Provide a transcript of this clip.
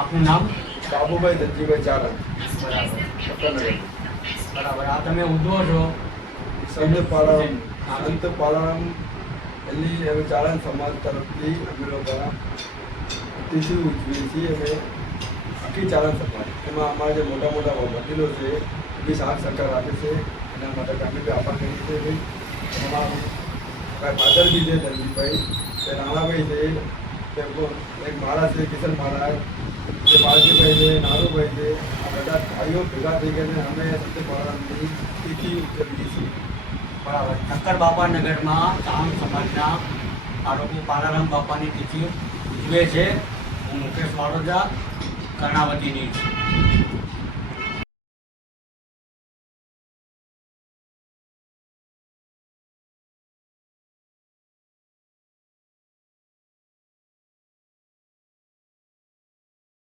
આપનું નામ? બાબુભાઈ ધનજીભાઈ ચારણ, બરાબર પટનગર. બરાબર. આ તમે ઉજવો છો સંત પાલારામ એની અમે ચારણ સમાજ તરફથી અમે લોકો તિથિ ઉજવીએ છીએ. અમે આખી ચારણ સમાજ એમાં અમારા જે મોટા મોટા વડીલો છે એ બી સાથ સહકાર આપે છે. એના માટે અમે બી આભાર કરીએ છીએ. ભાઈ એમાં ફાધર બી છે ધનજીભાઈ, તે રાણાભાઈ છે, તે એક મહારાજ છે કિશન મહારાજ, તે બાળજીભાઈ છે, નારુભાઈ છે. આ બધા ભાઈઓ ભેગા થઈ ગઈને અમે સંત પાલારામની તિથિ ઉજવીએ છીએ. બરાબર. ઠક્કર બાપા નગરમાં ચારણ સમાજના આ લોકો પાલારામ બાપાની તિથિ ઉજવે છે. હું મુકેશ વાડોદરા, કર્ણાવતીની છું.